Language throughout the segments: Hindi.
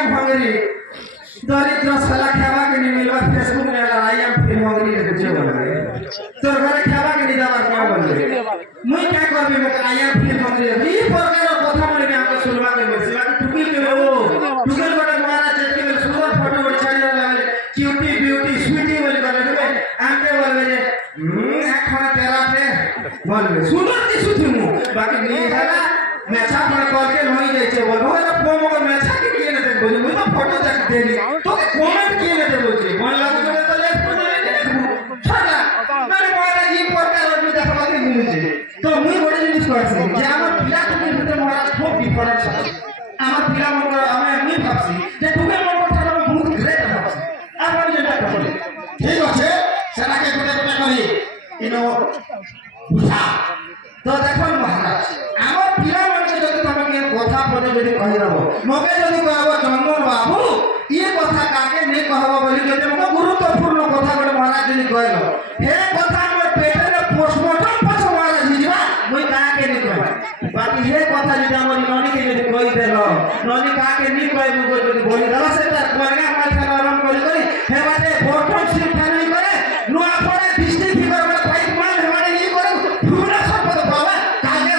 एम हंगरी दरिद्र साला खावा के नहीं मिलवा फेसबुक में आई एम फिल्म हंगरी के जो बोल रहे तोर घरे खावा के नहीं दावा क्या बोल रहे मुई क्या करबी मके आई एम फिल्म हंगरी ई प्रकार কথা বলে हमको सुनवा के मिलसी बाकी टुकिल के वो टुकिल बड़ा मारा चेक में सुंदर फोटो बड़ी छाड़ी लगे क्यूटी ब्यूटी स्वीटी बोली बोले आके बोले जे एक खाना तेरा पे बोले सुंदर की सुथी मु बाकी नहीं हैला मेछा पर कॉल के होई जाय छे बोल होला फोम को मेछा के किए न बोली मुई तो फोटो देख देली तो कमेंट किए न बोली मन लागु तो लेफ्ट को ले छाड़ा मैंने मोरा ई प्रकार मी देखबा के मिलु छे तो मुई बड़ी जिनिस करछि जे हमर पिला के भीतर मोरा खूब डिफरेंस है আমার পিলা মন আমি আমি ভাবছি যে তুমি মন কথা আমি বহুত গ্রেট ভাবছি আপনি যেটা বলে ঠিক আছে সেটাকে কোটে কোটে করি ইনো বুঝা তো দেখুন মহারাজ আমার পিলা মনকে যদি তোমাকে কথা বলে যদি কই দেব মকে যদি কইব জন্মন বাবু এই কথা কাকে নেই কহব বলি যদি মকে গুরুত্বপূর্ণ কথা বলে মহারাজ যদি কইল হে কথা আমার পেটে পোস্টমর্টম পাছ মহারাজ দিবা মই কাকে নেই কই बाकी ये কথা যদি আমার ননি কে যদি কই দেল ননি কাকে নি কই মুগো যদি বলি দাও সেটা কোরগা মাল খানা আরাম করি করি হেবাতে ফটো শিক্ষা নাই করে নোয়া পরে দৃষ্টি ফিগার করে পাইপ মাল হেবাতে ই করে পুরা সম্পদ পাওয়া কাজে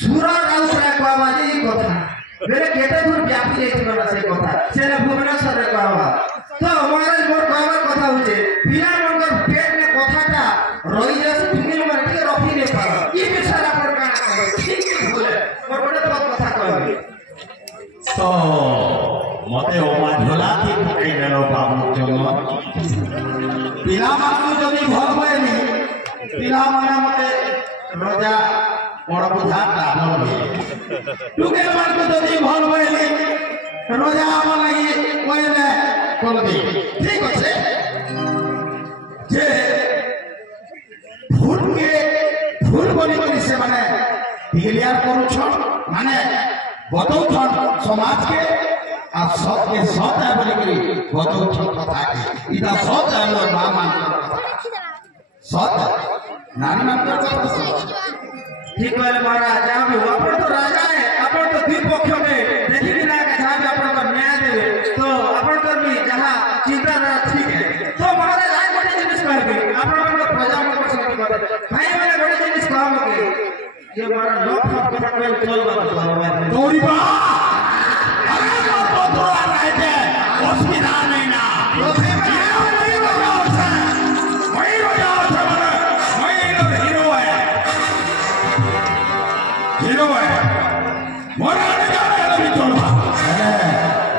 সুরা রাউরা কওয়া যে এই কথা বেরে কেটে দূর ব্যাপী যাইছিল না সেই কথা সেটা ভুবনেশ্বরে কওয়া তো মহারাজ মোর কওয়ার কথা হচ্ছে বিনা মনর পেট নে কথাটা রই যাচ্ছে তুমি মানে কি রফি নে পারা কি বিছারা পড় কানা ঠিক বলে মোর বড় কথা কইবে তো মতে ওমা ঝোলা ঠিক পকাই নেল বাবু জন্য পিলা মানুষ যদি ভল হয়নি পিলা মানে মতে রোজা বড় বুঝা ডাবল টুকে মানুষ যদি ভল হয়নি রোজা আমার লাগি কইলে করবি ঠিক আছে যে ভুলকে ভুল বলি করি সে মানে ক্লিয়ার করুছ মানে বদৌছন সমাজকে আর সবকে সৎ বলি করি বদৌছন কথাকে এটা সৎ হলো মা মানকর কথা সৎ নারী মানকর কথা ठीक बोले महाराज जहाँ भी हो अपन तो राजा है अपन तो द्विपक्ष में देखी कि ना जहाँ भी अपन को न्याय देवे तो अपन तो भी जहाँ चिंता ठीक है तो महाराज आज बड़े जिनिस कहबे अपन को प्रजा में कुछ नहीं करे भाई मैंने बड़े जिनिस कहबे ये हमारा लोक सब का कोई चल बात दौड़ी बा अरे तो तोरा रहते असुविधा नहीं ना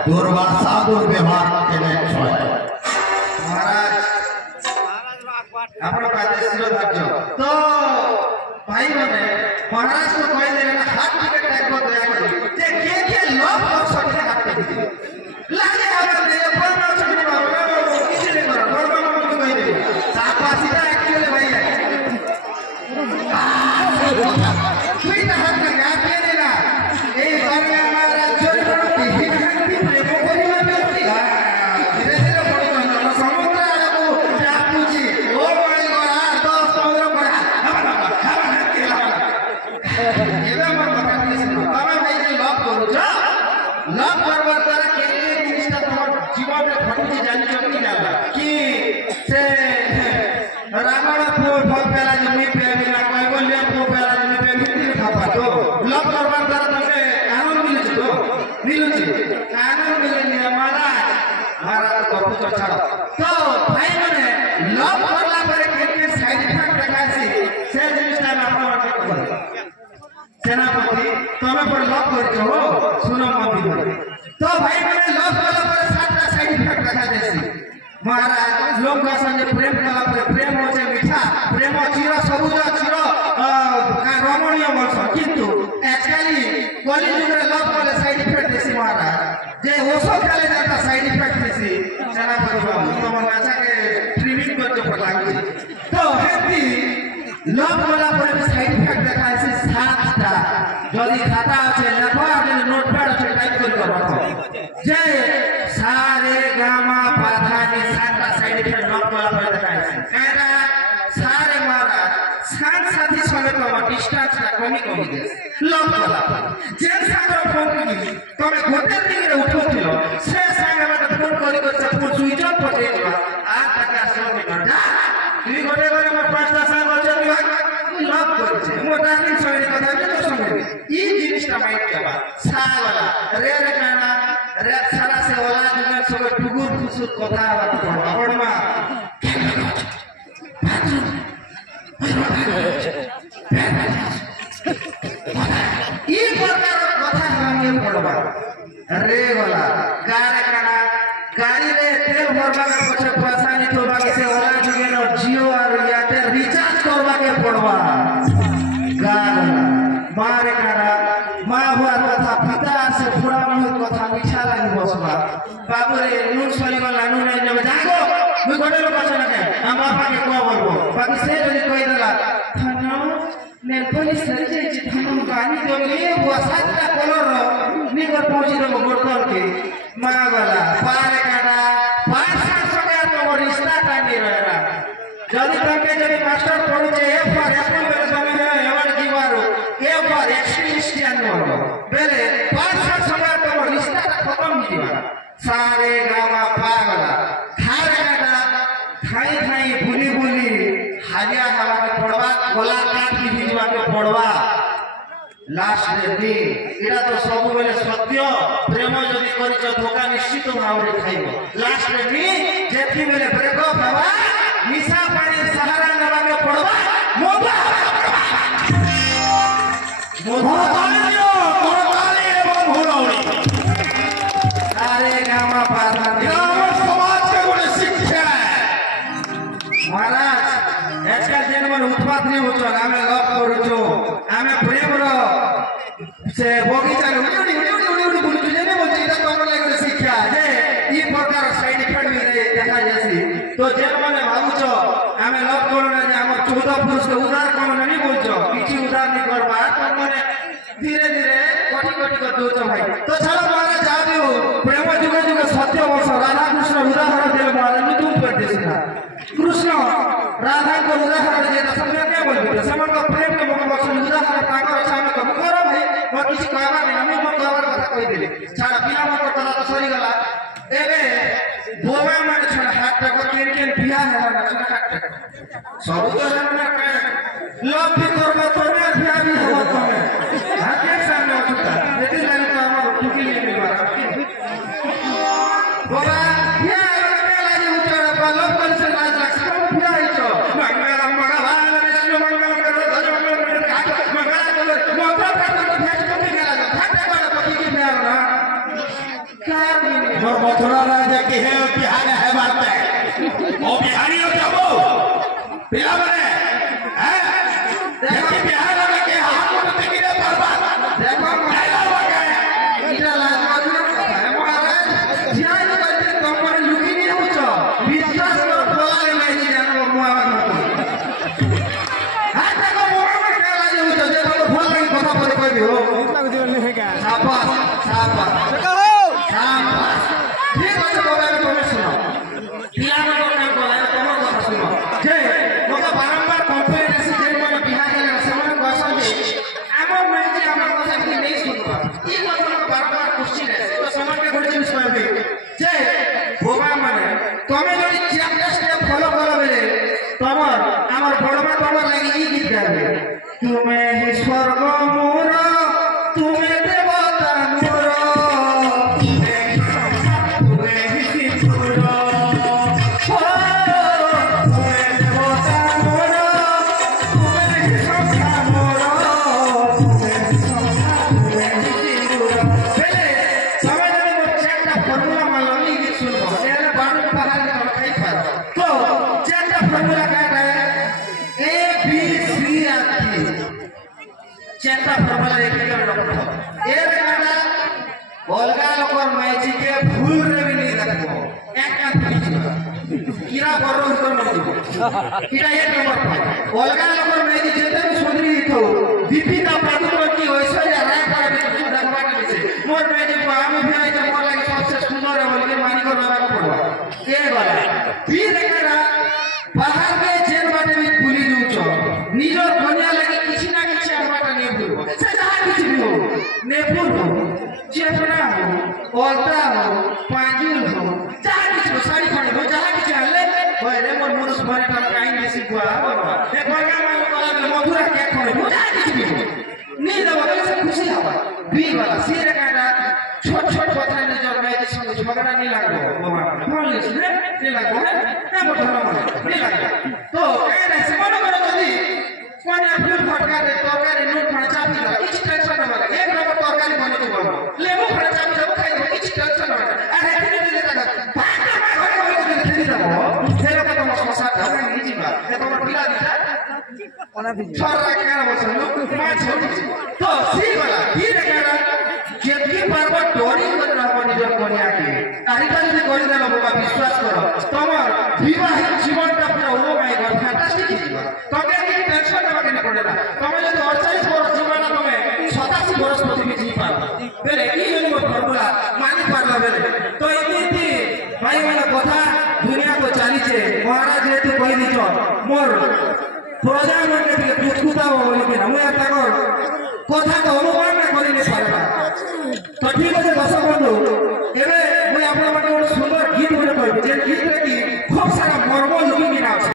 दुर्वासा दुर्व्यवहार के महाराज अपन बात सिरो धरजो तो भाई माने महाराज को कह दे ना हाथ टिकट टाइप को दया कर जे के लोग और सकते हाथ टिकट लागे हमारे ने पर ना सकते बाबा किसी ने करो बाबा को कह दे सापासीदा एक्चुअली भाई है कोई ना हाथ का गैप ये नहीं ना ए बारे महाराज चोरी करती ही हंती प्रेम कोई ना करती धीरे धीरे पड़ी ना समुद्र को जापूची ओ माय गॉड 10 15 बड़ा एबे मोर बता दिस तमे भाई जे लव करू छ लव करबार द्वारा केते जिनिसटा तोर जीवन में घटुची जानि चकी जाला कि से रावण को भोग पेला जमी पे बिना कोई बोले को पेला जमी पे मिट्टी खापा तो लव करबार द्वारा तमे आनंद मिले तो मिलुची आनंद मिले नि हमारा तो बहुत अच्छा तो भाई माने लव करला पर केते साइड इफेक्ट देखासी से जिनिसटा में आपन कर सेनापति तमे पर लव करछो हो सुनो मत तो भाई मैंने लव करला पर सातटा साइड इफेक्ट देखा देसी महाराज लोग का संगे प्रेम कला पर प्रेम होचे मीठा प्रेम चिर सबुज चिर रमणीय वर्ष किंतु एक्चुअली कॉलेज में लव करले साइड इफेक्ट देसी महाराज जे ओसो काले जाता साइड इफेक्ट देसी सेनापति बाबू तो मन अच्छा के ट्रिमिंग करते पर लागई तो हेती लव करला पर साइड इफेक्ट देखा है सातटा যদি খাতা আছে লেখো আর যদি নোটপ্যাড আছে টাইপ করে রাখো যে সারে গামা পাধা নি সাতটা সাইড ইফেক্ট লক করা হয়ে দেখায় এরা সারে মারা সাত সাথী সঙ্গে তো ডিসট্যান্সটা কমি কমি দেয় লক করা যে সাগর ফোন কি তুমি গোটের দিকে উঠোছিল रात सारा से ओला जुगन सब टुकुर खुसुर কথা পড়বা পড়বা ई प्रकार কথা সঙ্গে পড়বা রে গলা গারে কানা গাড়ি রে তেল ভরবা के पछे पैसा नहीं थोबा के से ओला जुगन और जियो और एयरटेल रिचार्ज करबा के पड़वा गाला मारे काना माँ बुआर कथा पिता से पूरा बहुत कथा मिठा लागी बसबा बाबू रे नुन सली गला नुन ने जब जागो मुई गोटे लोक আছে নাকি আম বাপা কে কোয়া বলবো বাকি সে যদি কই দেলা থানো নে পুলিশ সরি যাইছি থানো গানি জঙ্গলি বুয়া সাতটা কলর নিগর পৌঁছি দেব গোটকল কে মা গলা পারে কাটা 500 টাকা তোমার রিস্তা টানি রহেলা যদি তোকে যদি মাস্টার পড়ুছে এ ফর অ্যাপল বেলে তুমি এবার জীবারো এ ফর এক্সক্রিস্টিয়ান বলবো বেলে 500 টাকা তোমার রিস্তাটা খতম হই দিবা सारे गावा पागला थारे काटा थाई थाई बुली बुली हाजिया हवा के पड़वा गोला काट की भिजवा के पड़वा लास्ट दिन एटा तो सब बेले सत्य प्रेम जदी करिछ धोखा निश्चित भावरे खाइबो लास्ट दिन जेथि बेले ब्रेकअप हवा निशा पानी सहारा नवा के पड़वा मोबा मोबाइल एवं भुलौनी सारे गावा पागला ग्राम समाज के गुण शिक्षा महाराज आजकल जेन मन उत्पात नहीं होचो आमे लव करूचो आमे प्रेम रो से बगीचा रे उड़ी बुलुचो जेने बोलছি এটা তোমরা লাগে শিক্ষা যে এই প্রকার সাইড ইফেক্ট भी দেখা যাচ্ছে তো যেন মানে ভাবুছো आमे लव करू ना যে আমার 14 पुरुष के उधार कोन नहीं बोलছো কিছু उधार नहीं करबा তোর মানে धीरे धीरे कोटी कोटी कर दोचो भाई तो चलो महाराज जा दियो प्रेम जुगे जुगे सत्य वर्ष राधा कृष्ण उदाहरण देले महाराज ने तुम कर देसिना कृष्ण राधा को उदाहरण दे तो समय क्या बोलबे समन को प्रेम के मुख बक्स उदाहरण ताकर सामने को करो भाई मैं किसी कहबा नहीं हम मन कहबार कथा कहि देले छाड़ा बिना मन को कथा तो सरी गला एबे बोवा माने छाड़ा हाथ तक केन केन बिया है ना छाड़ा हाथ तक सब तो ना लव भी करबो तमे बिया भी हो तमे हाथे सामने उठता यदि लाइन तो हमर ठुकी नहीं मिलबा बोवा बिया केला जे उतर लव कर से राज लाख सब बिया आइछो मंगलम मंगलम मंगलम करो धर मंगलम मंगलम करो मोटा पटो तो भेज को भी गेला फाटे बड़ा पकी के बिया ना कार भी और मथुरा राजा के है बिहार है बात है ओ बिहारी हो जाबो पिला बने हैं देखो बिहार में के हाथ को तो गिरे बर्बाद देखो नहीं हो गया इटा लाजवाब कथा है महाराज ध्यान करते तमर लुकी नहीं होचो विश्वास कर बोले नहीं जानो मुआवा को हां देखो मोरा में केला जे होचो जे बोलो फोन में कथा पर कहबी हो शाबाश शाबाश शाबाश ठीक আছে বাবা তুমি শুনো পিয়া মত কাম বলা তোমার কথা শুনো যে মোকে বারংবার কমপ্লেন আসি যে মানে বিহা গেলে সেমন কসন যে আমার মেয়ে যে আমার কথা কি নেই শুনবা এই কথা বারংবার কোশ্চিন আসে তো সমাজকে গোটে জিনিস কইবে যে বাবা মানে তুমি যদি চারটা স্টেপ ফলো করো বেলে তোমার আমার বড়মা তোমার লাগি এই গীত গাবে তুমি হি স্বর্গ মোর তুমি দেবতা মোর चेता फॉर्मूला एक के रखो ए बेटा अलगा लोकर मैजिक के भूल रे भी नहीं रखो एक का कीरा बरो उतर न दिबो कीरा एक नंबर पर अलगा लोकर मैजिक जेते भी सुधरी थो दीपिका पादुकोण की ऐश्वर्या राय का भी देखबा के छै मोर मैजिक को आमी भी आई मोर लागि सबसे सुंदर है बोल के मानी को लगा पड़वा ए वाला फिर एकरा बाहर में जेल बाटे भी पुली दूचो निजो दुनिया लागि किछि ना किछि आबाटा ने भूलबो से जहां किछि भी हो ने भूलबो जेतना हो ओलता हो पांजुल हो जहां किछि हो साड़ी खणी हो जहां किछि हले होय रे मोर मुरुस भरे त काई बेसी गुआ ए बगा मान कला मधुरा के खणी हो जहां किछि भी हो नी झगड़ा नहीं लगो बाबा बोल ले नहीं लगो है मोटा नहीं लगो तो कह रहे समझ करो जदी कोने फूल फटका दे तरकारी नून खर्चा भी इच टेंशन वाला एक नंबर तरकारी बने तो बोलो लेमु खर्चा भी जब खाई इच टेंशन वाला अरे खेली दे लगा खेली जाबो खेलो का तुम समस्या था नहीं जीवा ये तो पिला दिया ओना भी छोरा के ना बोल मैं छोड़ तो सी वाला ये कहना जेतकी पर्व डोरी कर रहा निजर कोनिया के तारिका যদি করে দেলো বাবা বিশ্বাস করো তোমার বিবাহিত জীবনটা পুরো ও মাই গড ফ্যান্টাস্টিক জীবন তবে কি টেনশন নেওয়া না পড়ে না তুমি যদি 48 বছর জীবন তুমি 87 বছর পৃথিবী জি পাবা বেলে কি জন্য ফর্মুলা মানি পারবা বেলে তো ইতি ভাই মানে কথা দুনিয়া তো চালিছে মহারাজ যেহেতু কই দিছ মোর প্রজা মনে থেকে দুঃখুতাও বলি কি না মই তাকর কথা তো অনুমান না করিলে পারবা তো ঠিক আছে দর্শক বন্ধু